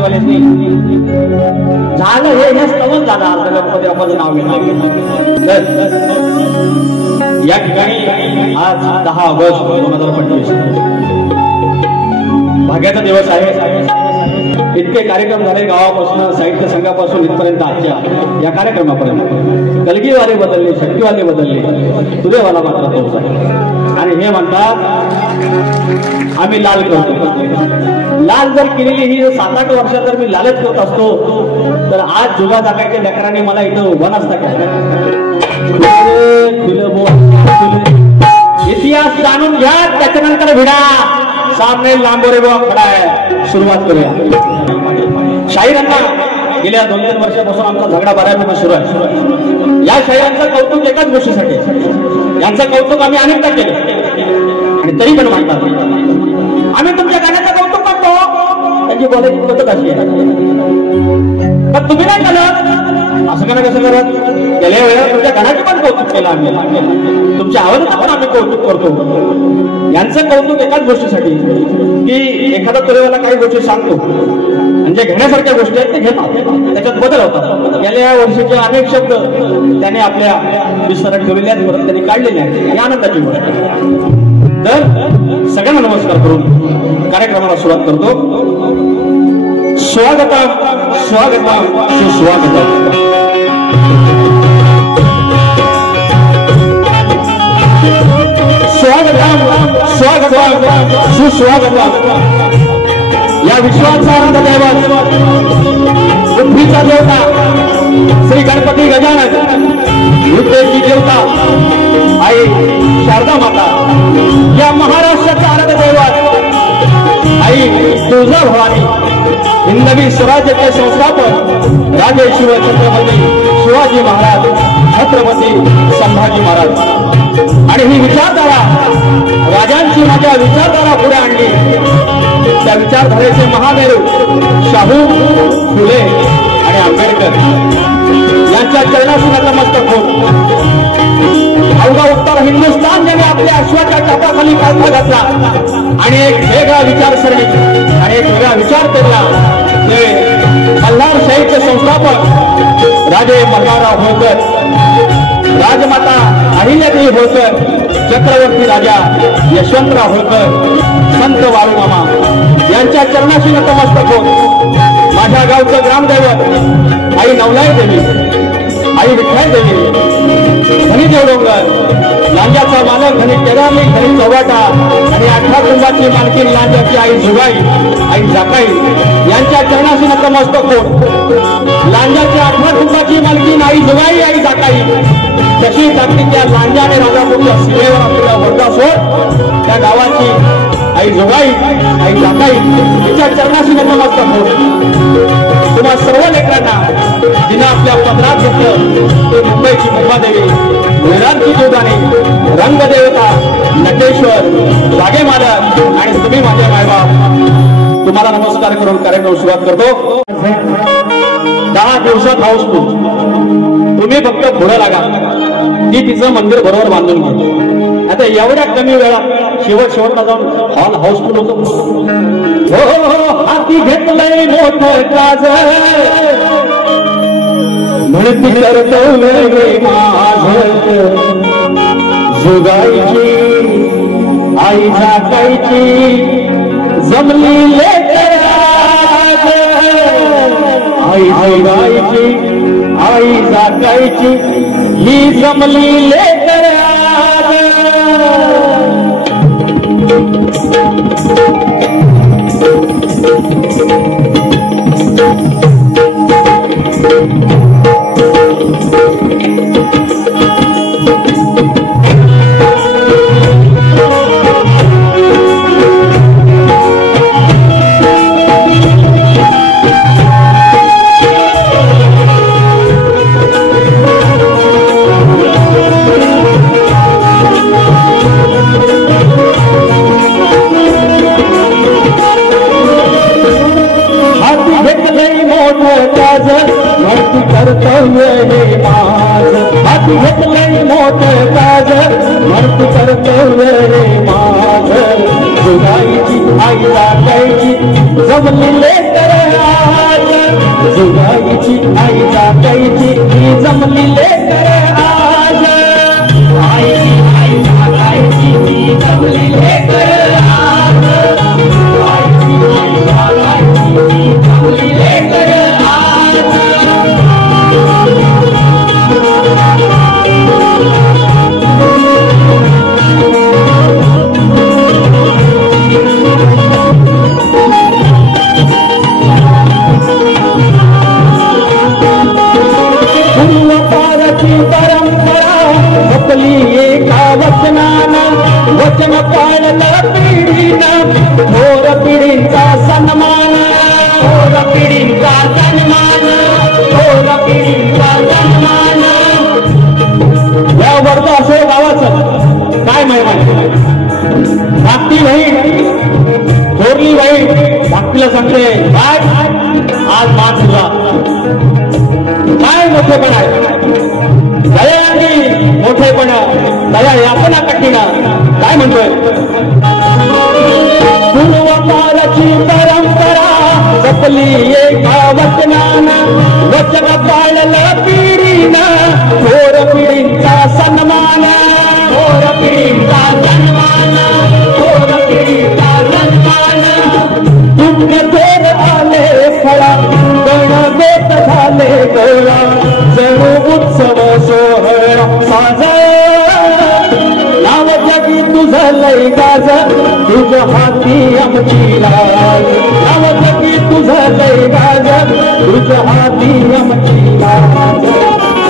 माहितीवाले झालं हे स्तवन झालं आज गणपती बाप्पाचं नाव घेतलं. या ठिकाणी आज 10 ऑगस्ट 2025 भाग्याचा दिवस आहे. इतके कार्यक्रम झाले गावापासून साहित्य संघापासून इथपर्यंत आजच्या या कार्यक्रमापर्यंत. कलगीवाले बदलले, शक्तीवाले बदलले, तुझेवाला मात्र तोच आहे. आणि हे म्हणतात आम्ही लाल करतो. लाल जर केलेली ही 7-8 वर्षात जर मी लालच करत असतो तर आज जुगा जागायच्या लेकरांनी मला इथं उभा नसता केला. इतिहास जाणून घ्या, त्याच्यानंतर भिडा. सामने लांबोरे बुवा खडा आहे. सुरुवात करूया. शाहिरांना गेल्या 2-3 वर्षापासून आमचा झगडा बऱ्यापैकी सुरू आहे. या शाहिरांचं कौतुक एकाच गोष्टीसाठी, यांचं कौतुक आम्ही अनेकदा केलं आणि तरी पण म्हणतात आम्ही तुमच्या गाण्याचं कौतुक करतो. त्याची बोलायची पद्धत अशी आहे. पण तुम्ही नाही केलं असं का कसं करत गेल्या वेळेला तुमच्या गाण्याचं पण कौतुक केलं आम्ही, तुमच्या आवाजाचं पण आम्ही कौतुक करतो. यांचं कौतुक एकाच गोष्टीसाठी की एखादा तरुणाला काही गोष्टी सांगतो म्हणजे घेण्यासारख्या गोष्टी आहेत ते घेतात, त्याच्यात बदल होतात. गेल्या वर्षीचे अनेक शब्द त्याने आपल्या विस्तारात ठेवलेले आहेत, परत त्यांनी काढलेले आहेत. ही आनंदाची गोष्ट. तर सगळ्यांना नमस्कार करून कार्यक्रमाला सुरुवात करतो. स्वागतम स्वागतम सुस्वागतम. स्वागतम स्वागतम सुस्वागतम. या विश्वाचा आनंद दैवत बुद्धीचा देवता श्री गणपती गजानन, विद्येची देवता आई शारदा माता, या महाराष्ट्राचा आनंद दैवत आई तुळजाभवानी, हिंदवी स्वराज्याचे संस्थापक राजे शिव छत्रपती शिवाजी महाराज, छत्रपती संभाजी महाराज. आणि ही विचारधारा राजांची माझ्या विचारधारा पुढे आणली. त्या विचारधारेचे महामेरू शाहू, फुले आणि आंबेडकर यांच्या चरणाशी नतमस्तक होत अवघा उत्तर हिंदुस्थान ज्याने आपल्या अश्वाच्या टापाखाली काढता घातला आणि एक वेगळा विचारसरणी आणि एक वेगळा विचार केला. ते मल्हारशाहीचे संस्थापक राजे मल्हारराव होळकर, राजमाता अहिल्यादेवी होळकर, चक्रवर्ती राजा यशवंतराव होळकर, संत वाळूमामा यांच्या चरणाशी नतमस्तक होत माझ्या गावचं ग्रामदैवत आई नवलाई देवी, आई विठ्ठल देवी, धनी देवडोंगर, लांजाचा मालक धनी केदारली, धनी चौवाटा आणि 18 कुंभाची मालकीन लांजाची आई जुगाई, आई जाकाई यांच्या चरणाशी नतमस्तक होत लांजाच्या 18 कुंभाची मालकीन आई जुगाई, आई जाकाई जशी जागती त्या लांजाने राजापूरच्या सीमेवर आपल्याला वर्धा सोड त्या गावाची आई जोगाई, आई जाकाई तिच्या चरणाशी नतमस्तक होत तुम्हा सर्व लेकरांना जिनं आपल्या पदरात घेतलं ते मुंबईची मुंबादेवी, विरारची जोगाने, रंगदेवता, नटेश्वर, जागे मालक आणि तुम्ही माझे मायबाप. तुम्हाला नमस्कार करून कार्यक्रम सुरुवात करतो. 10 दिवसात हाऊसफुल. तुम्ही फक्त पुढे लागा, ती तिचं मंदिर बरोबर बांधून घे. आता एवढ्या कमी वेळात शेवटला जाऊन हॉल हाऊसफुल होतो. हो हाती घेतलंय मोठं काज म्हणती कर्तव्य माझं, जुगाईची आई जाकायची जमली लेकर आई जुगाईची आई जाकायची ही जमली लेकर कर्तव्य हे माझ, हाती घेतलंय मोठं काज म्हणती कर्तव्य हे माझ, जुगाईची आई जाकायची जमली लेकर आज जुगाईची आई जागायची ही जमली लेकर आज आईची आई जागायची ही जमली लेकर आज आईची आई जागायची ही जमली लेकर आज परंपरा जपली एका वचनानं वचन पाळलं पिढीनं थोर पिढींचा सन्मान थोर पिढींचा सन्मान थोर पिढींचा सन्मान या वर्ग असे गावाचं काय महिमा धाकटी बहीण थोरली बहीण धाकटीला सांगते काय आज मान तुझा काय मोठेपण आहे दया मोठेपण दया यापना कठीण काय म्हणतोय पूर्वकाळाची परंपरा जपली एका वचनानं वचन पाळलं पिढीनं थोर पिढींचा सन्मान थोर पिढींचा सन्मान थोर पिढींचा सन्मान तुमचे थोर आले फळा गणगोत झाले गोळा जणू उत्सव सोहळा साज नाव जगी तुझं लय गाज तुझ्या हाती आमची लाज नाव जगी तुझं लय गाज तुझ्या हाती आमची लाज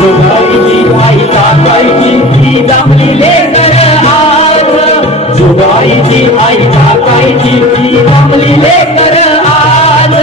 जुगाईची आई जागायची ही जमली लेकर आज जुगाईची आई जागायची ही जमली लेकर आज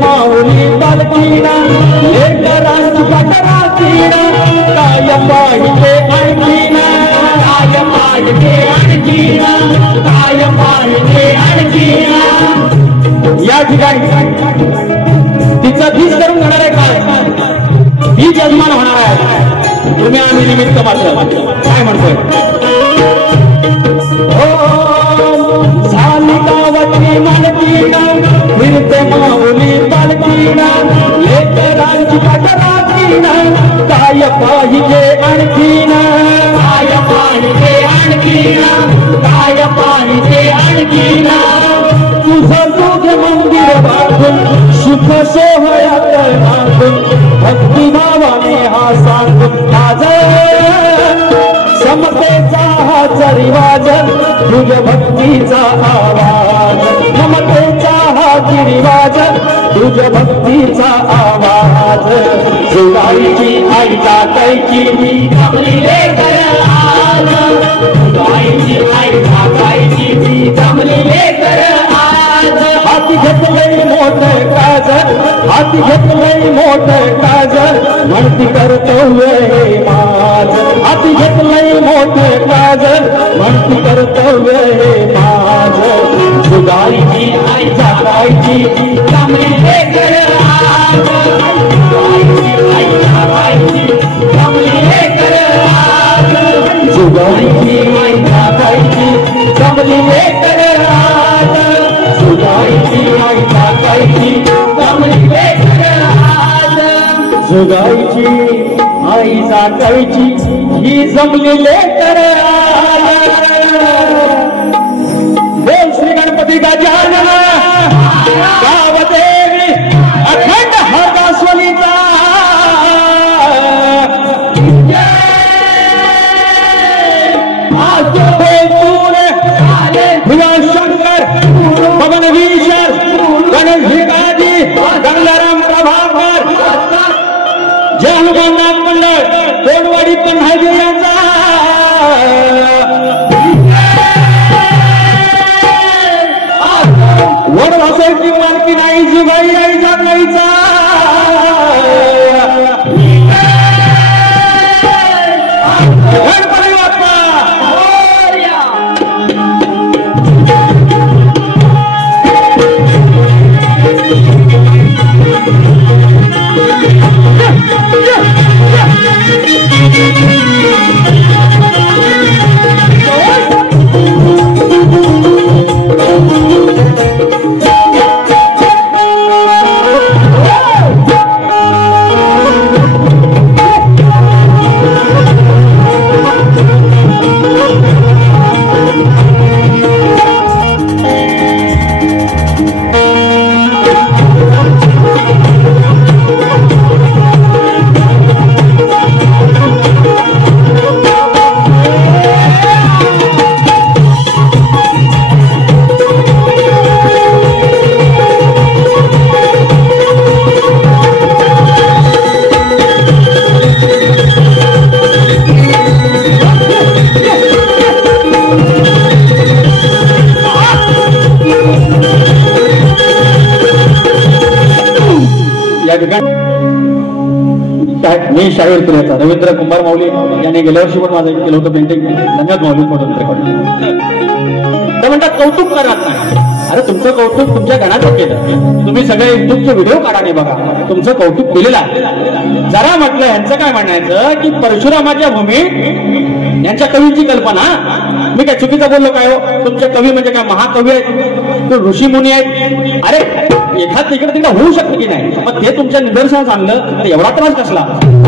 माऊली बालकीना लेकरांची पटरातीना काय पाहिजे आणखीना काय पाहिजे आणखीना काय पाहिजे आणखीना या ठिकाणी तिचा धीस करून होणार आहे काय ही जजमान होणार आहे तुम्ही आम्ही निमित्त मात्र काय म्हणतोय झाली गावाची मालकीना फिरते माऊली बालकीना लेकरांची पटरातीना काय पाहिजे आणखीना काय पाहिजे आणखीना काय पाहिजे आणखीना तुझं तुझ मंदिर बांधून सुख सोहळ्यात नांदून भक्तिभावाने हा सांगून माझा समतेचा हाच रिवाज तुझ्या भक्तीचा आवाज समतेचा हाच रिवाज तुझ्या भक्तीचा आवाज जुगाईची आई जागायची ही जमली लेकर आज जुगाईची आई जागायची ही जमली लेकर आज हाती घेतलंय मोठं काज हाती घेतलंय मोठं काज म्हणती कर्तव्य हे माझ हाती घेतलंय मोठं काज म्हणती कर्तव्य हे माझ जुगाईची आई जागायची जमली लेकर आज जुगाईची आई जागायची जमली लेकर आज जुगाईची आई जागायची जमली लेकर आज जुगाईची आई जागायची जमली लेकर आज जुगाईची आई जागायची ही जमली लेकर बोल श्री गणपती गजानन गावदेवी अखंड हरदासवलीचा शंकर पवन वीशर गणेश भिकाजी गंगाराम प्रभाकर जय हनुमान नाथ मंडळ कोडवाडी पन्हाळी यांचा वड भाषेची मालकी नाही जुगाई आई जागायचा मी शाहीर प्रियचा रवींद्र कुंभार माऊली यांनी गेल्या वर्षी पण माझं केलं होतं पेंटिंग. धन्यवाद माऊली फोटो रेकॉर्ड. ते म्हणतात कौतुक करत नाही. अरे तुमचं कौतुक तुमच्या गणाचं केलं. तुम्ही सगळे युट्यूबचे व्हिडिओ काढा नाही बघा, तुमचं कौतुक केलेलं आहे. जरा म्हटलं यांचं काय म्हणायचं की परशुरामाच्या भूमीत यांच्या कवीची कल्पना. मी काय चुकीचं बोललो काय हो? तुमचे कवी म्हणजे काय महाकवी आहेत, ऋषी मुनी आहेत? अरे एखाद तिकडे तिकडे होऊ शकतं की नाही, पण ते तुमच्या निदर्शनास आणलं तर एवढा त्रास कसला?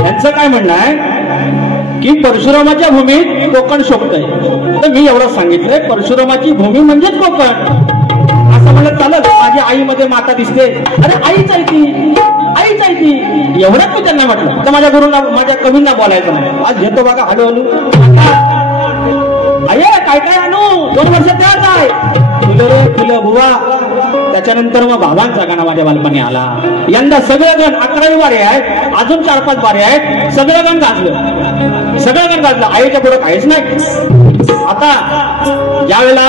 यांचं काय म्हणणं आहे की परशुरामाच्या भूमीत कोकण शोभतंय. तर मी एवढं सांगितलंय परशुरामाची भूमी म्हणजेच कोकण. असं म्हणलं चालत. माझी आईमध्ये माता दिसते. अरे आईच आहे ती, आईच आहे ती. एवढंच मी त्यांना म्हटलं. तर माझ्या गुरुंना माझ्या कवींना बोलायचं नाही. आज घेतो बघा हळूहळू. अरे काय काय आणू 2 वर्ष त्याच आहे. फुलं रे फुलं बुवा. त्याच्यानंतर मग बाबांचा गाणं माझ्या बालपणी आला. यंदा सगळं गण 11वी वारे आहेत, अजून 4-5 वारे आहेत. सगळं गण गाजलं, सगळं गण गाजलं. आईच्या पुढं काहीच नाही. आता ज्या वेळेला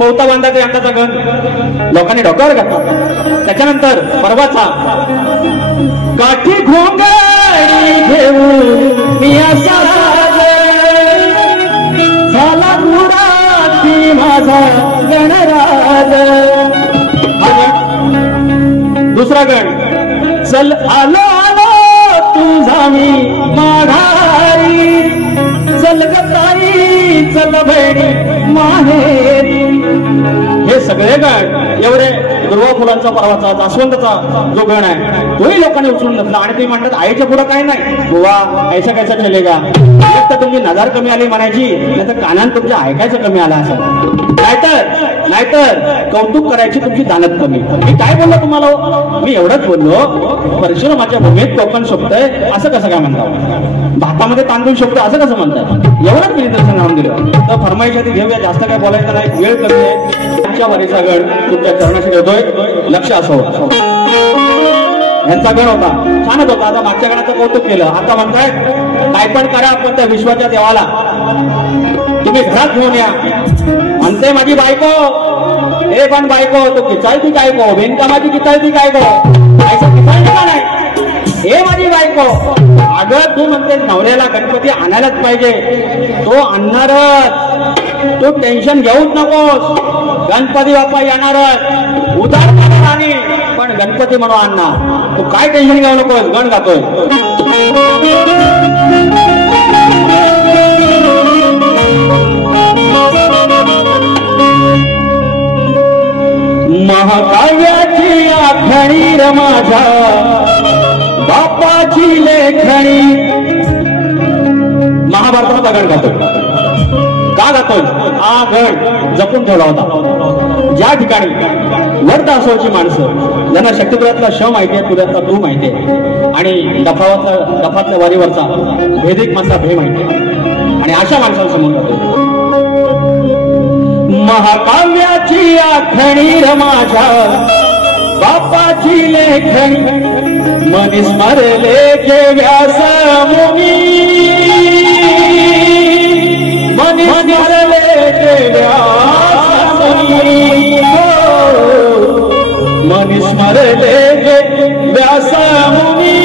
पवता बांधायचा यंदाचा गण लोकांनी डोक्यावर घातला. त्याच्यानंतर परवाचा काठी घोंगडी घेऊन झाला गुराती माझा गणराज. दुसरा गण चल आलो आलो तुझा मी माघारी. चल गताई चल बहिणी माहेरी. हे सगळे गण एवढे दुर्वा फुलांचा परवाचा जास्वंदचा जो गण आहे तोही लोकांनी उचलून घेतला. आणि ते म्हणतात आईच्या पुढं काय नाही बुवा, ऐसा कैसा चलेगा. एक तर तुमची नजर कमी आली म्हणायची, नाही तर कानात तुमच्या ऐकायचं कमी आला असं. नाहीतर कौतुक करायची तुमची जाणत कमी. मी काय बोललो तुम्हाला? मी एवढंच बोललो परशुरामाच्या भूमीत कोकण शोभतंय असं कसं काय म्हणतात, भातामध्ये तांदूळ शोभतोय असं कसं म्हणतात. एवढंच मी निदर्शन लावून दिलं. तर फरमाईश आधी घेऊया, जास्त काय बोलायचं नाही, वेळ कमी आहे. आजच्या वारीचा गण तुमच्या चरणाशी ठेवतोय, लक्ष असो. यांचा गण होता, छानच होता. आता मागच्या गणाचं कौतुक केलं. आता म्हणताय काय पण करा पण त्या विश्वाच्या देवाला तुम्ही घरात घेऊन या. म्हणते माझी बायको, हे पण बायको तो किचाळती काय गो, बिनकामाची किचाळती काय गो, ऐसा किचाळती का नाही. हे माझी बायको. अगं तू म्हणते नवऱ्याला गणपती आणायलाच पाहिजे, तो आणणारच, तू टेन्शन घेऊच नकोस. गणपती बाप्पा येणारच, उदार आणि पण गणपती म्हणून आणणार. तू काय टेन्शन घेऊ नकोस, गण गातोय. महाकाव्याची आखणी र माझ्या बापाची लेखणी. महाभारताचा गण गातोय. का गातोय? हा गण जपून ठेवला होता. ज्या ठिकाणी वरदासोची माणसं ज्यांना शक्तिपुरातला श माहिती आहे, पुरातला तू माहिती आहे, आणि दफातल्या वारीवरचा भेदिक मधला भे माहिती आहे, आणि अशा माणसांसमोर जातो. महाकाव्याची आखणी र माझ्या बापाची लेखणी. मनी स्मरले जे व्यास मुनी, मनी स्मरले जे व्यास मुनी, मनी स्मरले जे व्यास मुनी,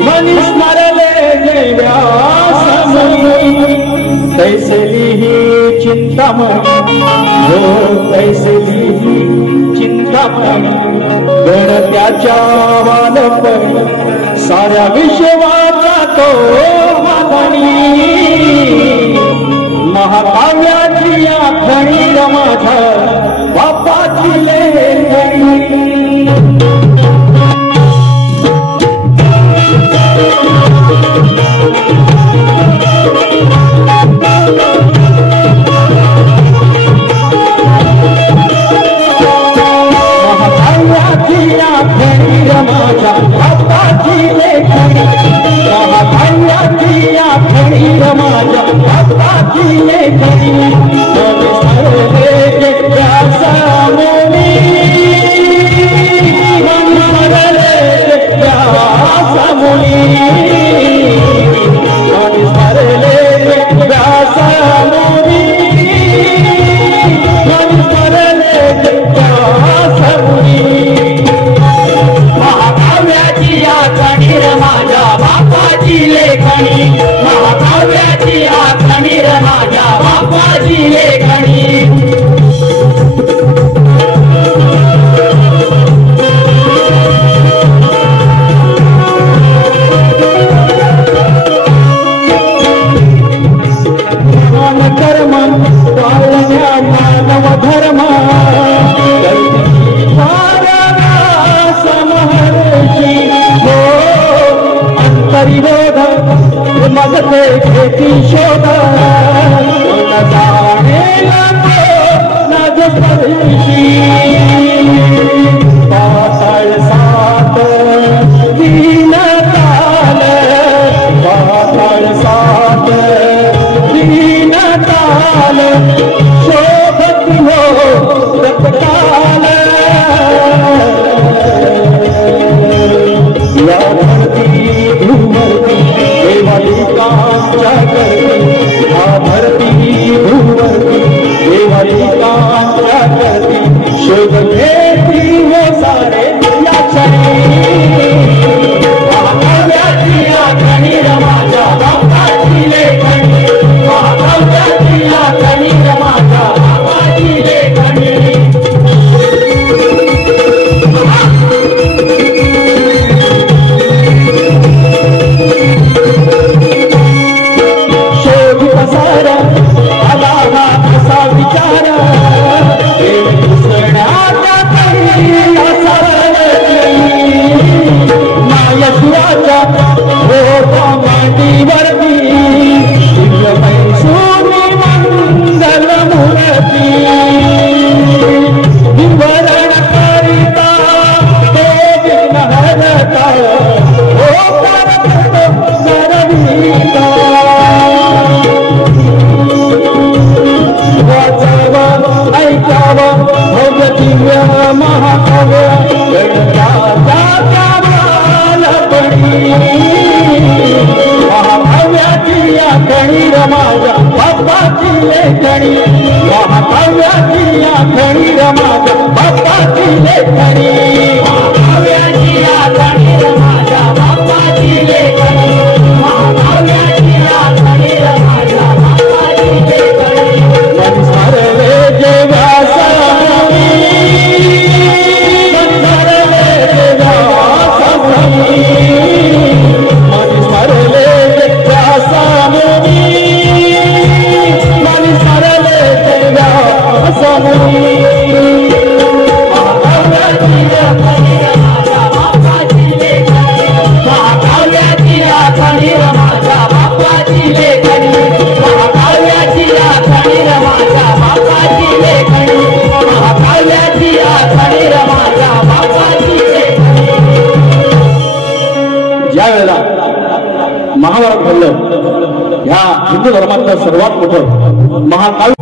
मनी स्मरले जे व्यास मुनी. तैसे लिही चिंतामणी, हो तैसे लिही चिंतामणी. गण त्याच्या बालपणी साऱ्या विश्वाचा तो मागणी. महाकाव्याची आखणी र माझ्या बापाची लेखणी. माझ्या बापाची लेखणी. महाकाव्याची आखणी र माझ्या बापाची लेखणी. दिवशी पाताळ सात दीन ताल पाताळ सात दीन ताल शोभती हो रक्ताल या धरती भूमरती देवालिकांच्या करती या धरती भूमरती देवालिकांच्या करती शोध घेती हो सारे या महाकाव्याची आखणी रमाच्या बापाची लेखणी महाकाव्याची आखणी रमाच्या बापाची लेखणी महाभारत घडलं ह्या हिंदू धर्मातलं सर्वात मोठं महाकाव्य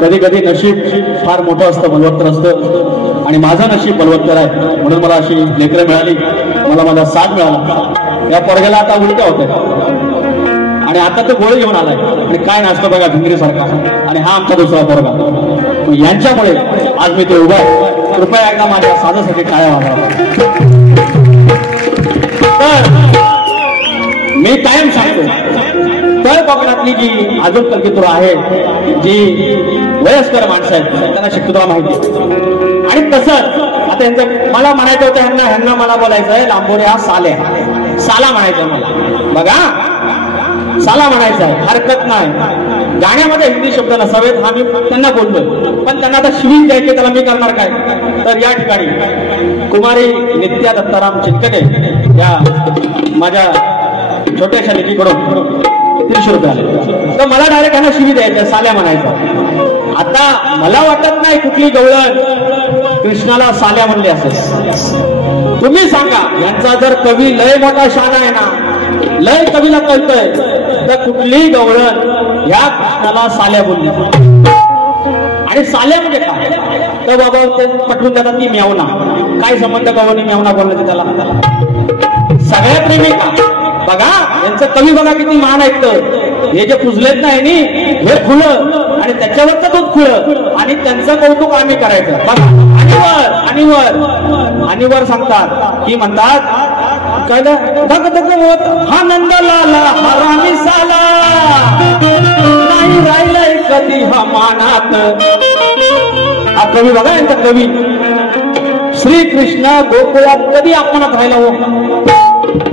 कधी कधी नशीब फार मोठं असतं, बलवत्तर असतं आणि माझं नशीब बलवत्तर आहे म्हणून मला अशी लेकरं मिळाली, मला माझा साथ मिळाला। या पोरग्याला आता उलट्या होत्या आणि आता तो गोळी घेऊन आलाय आणि काय नाचतो बघा भिंगरी सारखा, आणि हा आमचा दुसरा पोरगा। यांच्यामुळे आज मी ते उभा आहे। कृपया एकदा माझ्या साधासाठी टाळ्या वाजवा। तर मी कायम सांगतो तर कोकणातली जी अजून कलकीतुर आहे, जी वयस्कर माणसं आहेत त्यांना शिकतो माहिती, आणि तसंच आता यांचं मला म्हणायचं होतं ह्यांना मला बोलायचं आहे लांबोरे हा साले साला म्हणायचं मला, बघा साला म्हणायचं आहे, हरकत नाही। गाण्यामध्ये हिंदी शब्द नसावेत हा मी त्यांना बोलतोय, पण त्यांना आता शिवीन द्यायचे त्याला मी करणार काय। तर या ठिकाणी कुमारी नित्या दत्ताराम चिंतके या माझ्या छोट्याशा लेकीकडून 300 रुपये आले, तर मला डायरेक्ट ह्यांना शिवी द्यायचं साल्या म्हणायचं, आता मला वाटत नाही कुठली गवळण कृष्णाला साल्या म्हणले असेल. तुम्ही सांगा, यांचा जर कवी लय मोठा शान आहे ना, लय कवीला कळतंय, तर कुठली गवळण ह्या कृष्णाला साल्या बोलली. आणि साल्या म्हणजे काय, तर बाबा ते पटवून देतात की मेवना. काय संबंध गवळणी मेवना बोलण्याचं त्याला. सगळ्या प्रेमिका बघा, यांचं कवी बघा किती मान ऐकतं. हे जे पुजलेत नाही नी, हे खुलं आणि त्याच्यावरचं दूध खुलं, आणि त्यांचं कौतुक आम्ही करायचं बघा. आणि वर आणि वर सांगतात की म्हणतात काय धग धग होत हा नंद लाला हा राणी साला, नाही राहिलंय कधी हा मानात. हा कवी बघा, यांचा कवी. श्रीकृष्ण गोकुळात कधी अपमानात राहिला हो,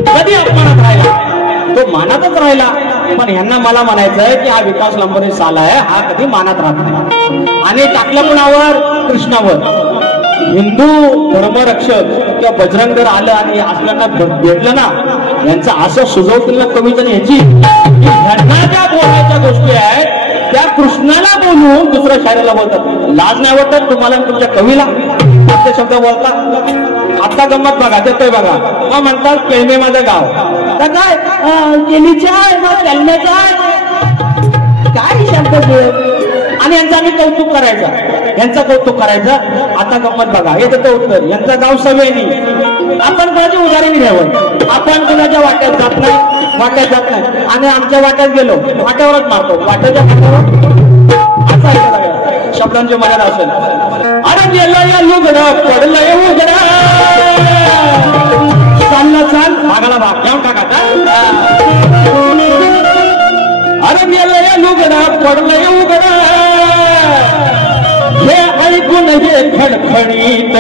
कधी अपमानात राहिला, तो मानातच राहिला. पण ह्यांना मला म्हणायचंय की हा विकास लंबोरे साला आहे, हा कधी मानात राहत नाही. आणि टाकलं कुणावर, कृष्णावर. हिंदू धर्मरक्षक किंवा बजरंगदर आलं आणि असल्याना भेटलं ना, यांचं असं सुजवतील ना कवीचं ह्याची, ह्यांना ज्या बोलायच्या गोष्टी आहेत त्या कृष्णाला बोलून दुसऱ्या शायराला बोलतात. लाज नाही वाटत तुम्हाला तुमच्या कवीला ते शब्द बोलतात. आता गंमत बघा, देतोय बघा. मग म्हणतात पेळमे माझं गाव, काय केलीच्या काय शब्द आणि यांचं आम्ही कौतुक करायचं, यांचं कौतुक करायचं. आता गंमत बघा, येतं तो उत्तर. यांचं गाव सवेनी. आपण कोणाची उदाहरण घ्यावं, आपण कोणाच्या वाट्यात जात नाही, वाट्यात जात नाही. आणि आमच्या वाट्यात गेलो, वाट्यावरच मारतो, वाट्याच्या वाट्यावर. असं ऐकायला शब्दांची मर्यादा असेल. अरे गेलं या लुगडं पडलंय उघडं, चाललं चाल भागाला भाग घेऊन टाका. अरे गेलं या लुगडं पडलंय उघडं, हे ऐकून हे खडखडीत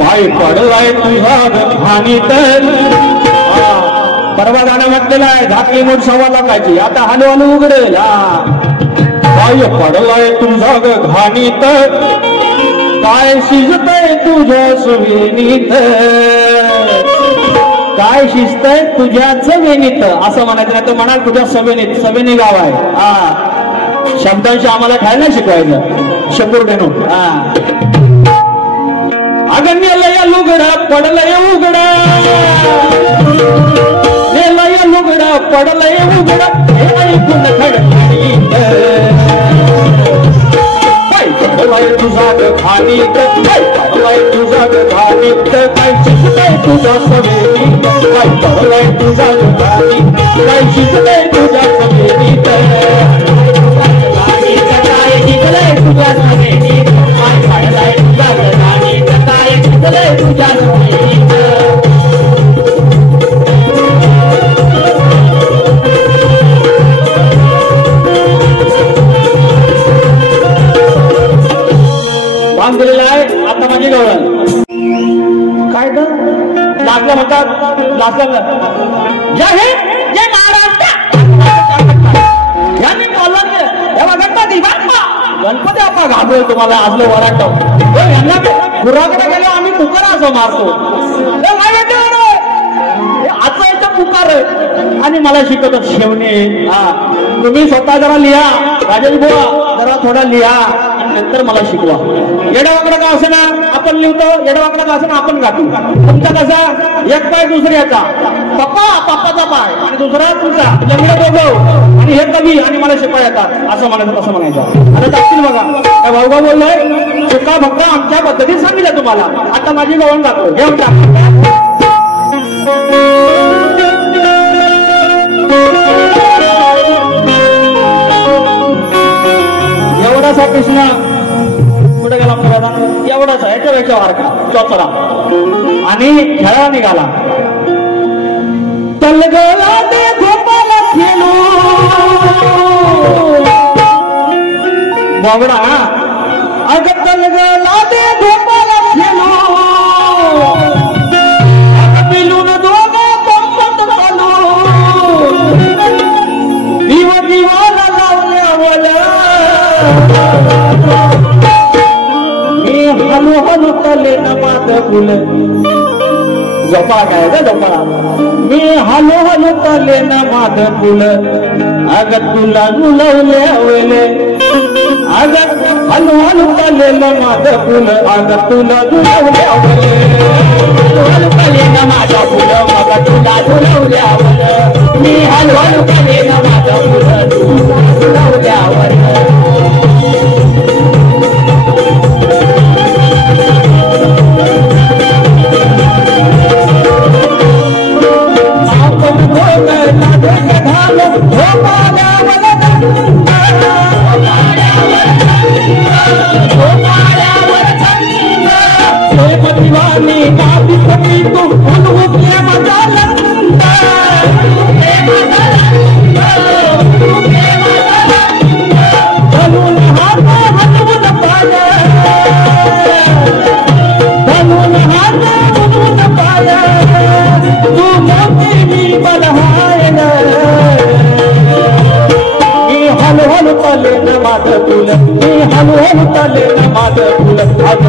पाय पडलाय तुझ्या घाणीत. परवा गाणं म्हटलेलं आहे, झाकली मोठ सव्वा लाखाची, आता हलू हलू उघडेल. पाय पडलाय तुझ्या घाणीत, काय शिजतय तुझ्या सुवेनीत, काय शिजतय तुझ्या सवेनीत. असं म्हणायचं नाही तर म्हणाल तुझ्या सवेनीत. सवेनी गाव आहे. हा, शब्दांशी आम्हाला काय नाही शिकवायचं, शपूर बेनू. अगण्य लुगडा पडलंय उघडा, लय लुगडा पडलंय उघडा, हे ऐकून खडखडीत पडलाय तुझा घाणीत, पडलाय तुझा घाणीत, काय शिजतंय तुझ्या सवेनीत, काय पडलाय तुझा घाणीत, काय शिजतंय तुझ्या सवेनीत, काय शिजलंय तुझ्या सवेनीत, काय पडलाय तुझा घाणीत, काय शिजलंय तुझ्या सवेनीत. दिलेला आहे. आता माझी गवळण काय तर लागलं म्हणतात, लागलं जय जय महाराष्ट्र यांनी बोललं. तेव्हा गणपती बाप्पा, गणपती बाप्पा घाबरेल तुम्हाला आजलं वराटव. यांना गुराकडे गेलो आम्ही पुकारा असं मारतो, असं याचं पुकार आणि मला शिकवतो शेवणे. हा, तुम्ही स्वतः जरा लिहा, राजेश बुवा जरा थोडा लिहा, नंतर मला शिकवा. येडावाकडा का असे ना आपण लिहितो, येडावाकडा का असे ना आपण गातो. तुमचा कसा एक पाय दुसऱ्याचा, पप्पा पप्पाचा पाय आणि दुसरा तुमचा, जंगल दोघं आणि हे कवी आणि मला शिकवा येतात असं म्हणायचं, तसं म्हणायचं. आता टाकतील बघा काय भाऊगा बोललोय, चुका फक्त आमच्या पद्धतीत सांगितलं तुम्हाला. आता माझी गवळण गातो, घेऊन टाक. एवढासा कृष्ण कुठे गेला प्रधान, एवढाच आहे, याच्यापेक्षा वारका चोचरा आणि खेळा निघाला. तलगला ते झोपाला खेळू बाबडा, अग तलगला ते झोपाला खेळू, मिळून दोघं पंपत चालू, दिव दिवाला लावल्यावल्या हलू हलू तले न मात फुल, झोपा काय ग झोपा मी हालो हालो चालले ना माझ फुल अग तुला झुलवल्या वेले अग हालो हालो चालले ना माझ फुल अग तुला झुलवल्या वेले हालो हालो चालले ना माझ फुल अग तुला झुलवल्या वेले मी हालो हालो चालले ना माझ फुल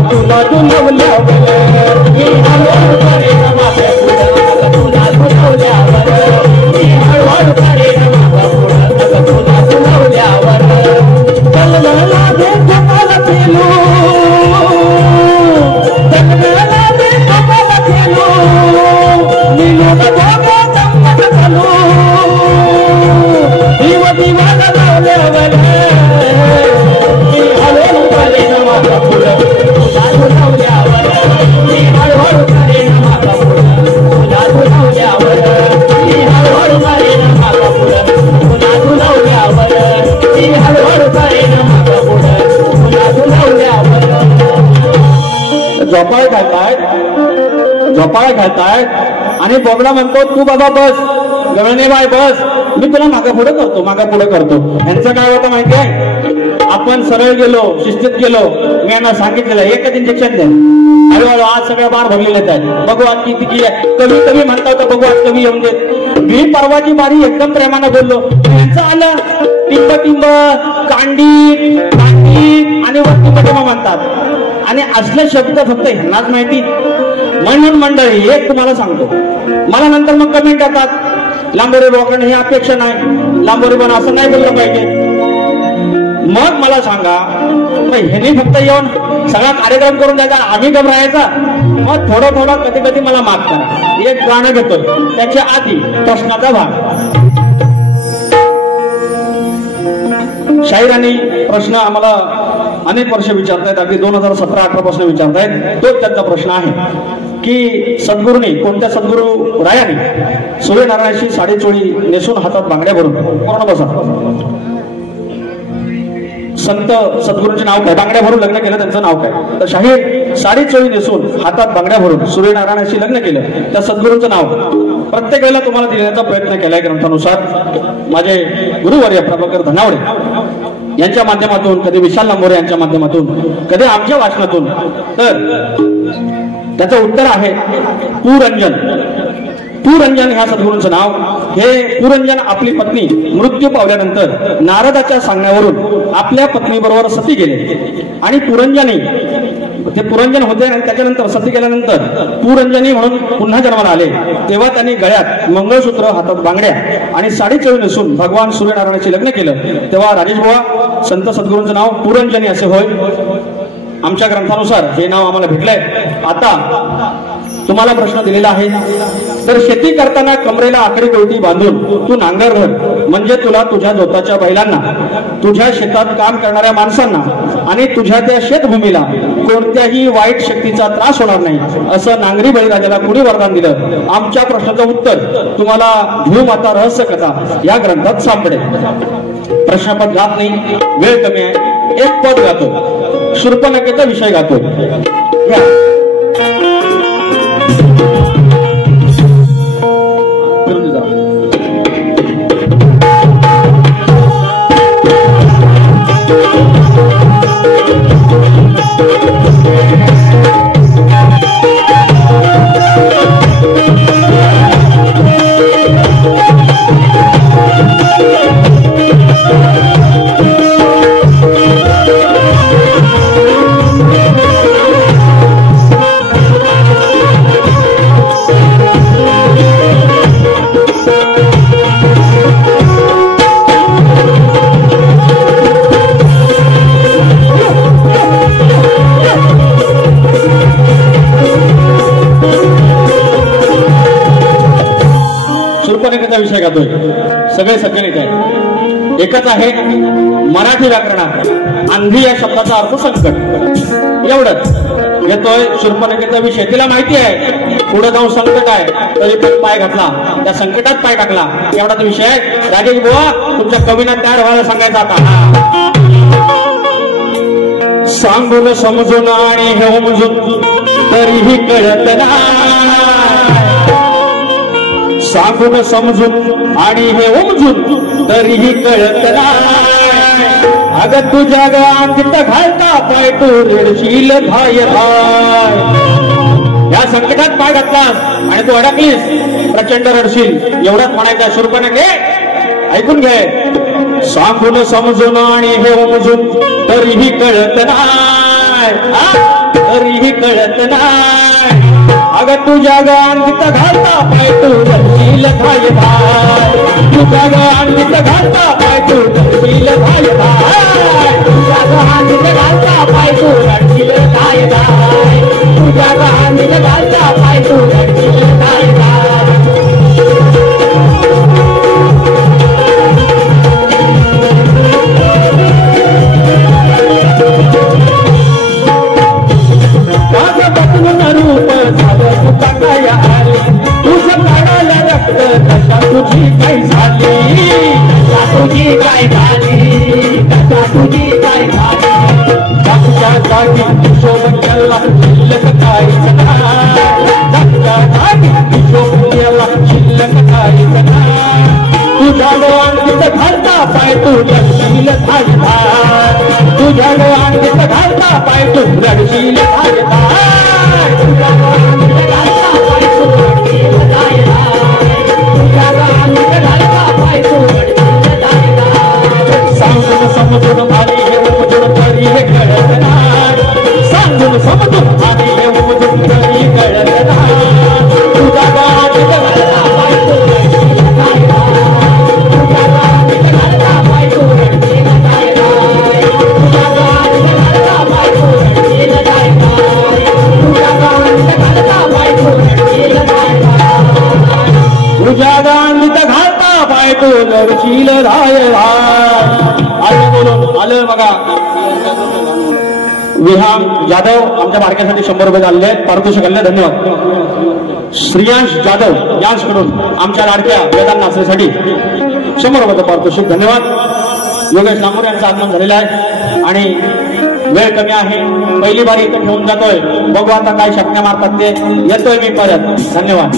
तुला झुलवल्या वेले झोपाळ घालतायत आणि बोबडा म्हणतो तू बाबा बस गवळणे बाय बस मी तुला मागा पुढे करतो यांचं काय होतं माहितीये आपण सरळ गेलो शिस्तीत गेलो मी यांना सांगितलेलं एकच इंजेक्शन द्या हळूहळू आज सगळ्या बार भरलेले आहेत बघू आज किती कमी कमी म्हणता होतं बघू आज कमी येऊन देत मी परवाची बारी एकदम प्रेमानं बोललो यांचं आलं टिंब टिंब कांडी आणि वरती पटमा म्हणतात आणि असले शब्द फक्त ह्यांनाच माहिती म्हणून मंडळी एक तुम्हाला सांगतो मला नंतर मग कमेंट येतात लांबोरी बोकडे ही अपेक्षा नाही लांबोरी पण असं नाही बोललं पाहिजे मग मला सांगा ह्यांनी फक्त येऊन सगळा कार्यक्रम करून द्यायचा आम्ही गम राहायचा मग थोडं कधी कधी मला माफ करा एक गाणं घेतो त्याच्या आधी प्रश्नाचा भाग शाहीरांनी प्रश्न आम्हाला अनेक वर्ष विचारतायत अगदी 2017-18 पासून विचारतायत तोच त्यांचा प्रश्न आहे की सद्गुरूंनी कोणत्या सद्गुरू रायाने सूर्यनारायणाची साडीचोळी नेसून हातात बांगड्या भरून पूर्ण बसा संत सद्गुरूंचे नाव काय बांगड्या भरून लग्न केलं त्यांचं नाव काय तर शाहीर साडीचोळी नेसून हातात बांगड्या भरून सूर्यनारायणाशी लग्न केलं त्या सद्गुरूंचं नाव प्रत्येक वेळेला तुम्हाला देण्याचा प्रयत्न केलाय ग्रंथानुसार माझे गुरुवर्य प्रभाकर धनावडे यांच्या माध्यमातून कधी विशाल लांबोरे यांच्या माध्यमातून कधी आमच्या वाचनातून तर त्याचं उत्तर आहे पुरंजन पुरंजन ह्या सद्गुरूंचं नाव हे पुरंजन आपली पत्नी मृत्यू पावल्यानंतर नारदाच्या सांगण्यावरून आपल्या पत्नीबरोबर सती गेले आणि पुरंजनी ते पुरंजन होते आणि त्याच्यानंतर सती केल्यानंतर पुरंजनी म्हणून पुन्हा जन्माला आले तेव्हा त्यांनी गळ्यात मंगळसूत्र हातात बांगड्या आणि साडीचोळी नेसून भगवान सूर्यनारायणाशी लग्न केलं तेव्हा राजेश बुवा संत सद्गुरूंचं नाव पुरंजनी असे होय आमच्या ग्रंथानुसार हे नाव आम्हाला भेटलंय आता तुम्हाला प्रश्न दिलेला आहे तर शेती करताना कमरेला आकडी गोटी बांधून तू नांगर धर म्हणजे तुला तुझ्या जोताच्या बैलांना तुझ्या शेतात काम करणाऱ्या माणसांना आणि तुझ्या त्या शेतभूमीला कोणत्याही वाईट शक्तीचा त्रास होणार नाही असं नांगरी बळीराजाला कुणी वरदान दिलं आमच्या प्रश्नाचं उत्तर तुम्हाला भूमाता रहस्य कथा या ग्रंथात सापडेल प्रश्नपद गात नाही वेळ कमी आहे एक पद गातो शूर्पणखेचा विषय गातो विषय घेतोय सगळे सज्जनित आहे एकच आहे मराठी व्याकरणात अंधी या शब्दाचा अर्थ संकट एवढंच येतोय शूर्पणखेचा विषय तिला माहिती आहे पुढे जाऊन संकट आहे तरी पण पाय घातला त्या संकटात पाय टाकला एवढाच विषय आहे राजेश बुवा तुमच्या कवीना तयार व्हायला सांगायचं आता सांगून समजून आणि हे उमजून तरीही कळत नाही सांगून समजून आणि हे उमजून तरीही कळत नाही अगं तुझ्या गांगीत घालता पाय तू रेडशील धाय धाय या संकटात पाय घातलास आणि तू अडकलीस प्रचंड रडशील एवढंच म्हणायचं शूर्पणखे ऐकून घे सांगून समजून आणि हे उमजून तरीही कळत नाही तरीही कळत नाही अगं तुझ्या गांगीत घालता पाय तू रडशील धाय धाय तुझ्या गांगीत घालता पाय तू रडशील धाय धाय तुझ्या गांगीत घालता पाय तू रडशील धाय धाय तुझ्या गांगीत घालता पाय तू रडशील धाय धाय रूप झालं तुझा काय आली तुझं काढायला रक्त कशा तुझी काय झाली कशा तुझी काय झाली कशा तुझी काय झाली जागच्या जागी शोभन केला शिल्लक काहीच नाही जागच्या जागी शोभन केला शिल्लक काहीच नाही तुझ्या डोळ्यांत घालता पाय तू रडशील धाय धाय तुझ्या डोळ्यांत घालता पाय तू रडशील धाय धाय सांगून समजून आणि हे उमजून तरी हे कळत नाही सांगून समजून आणि हे उमजून तरी कळत नाही तुझ्या गांगीत घालता पाय तू रडशील धाय धाय तुझ्या गांगीत घालता पाय तू रडशील धाय धाय तुझ्या गांगीत घालता पाय तू रडशील धाय धाय तुझ्या गांगीत घालता पाय तू रडशील धाय धाय तुझ्या गांगीत घालता पाय तू रडशील धाय धाय आलं बोलून आलं बघा विहाम जाधव आमच्या बारक्यासाठी 100 रुपये झाले आहेत पारितोषिक आले धन्यवाद श्रियांश जाधव यांच्याकडून आमच्या लाडक्या वेदांत नाचण्यासाठी 100 रुपयाचं पारितोषिक धन्यवाद योगेश नामोर यांचं आगमन झालेलं आहे आणि वेळ कमी आहे पहिली बारी इथं ठेवून जातोय बघू आता काय शक्य मारतात ते येतोय मी परत धन्यवाद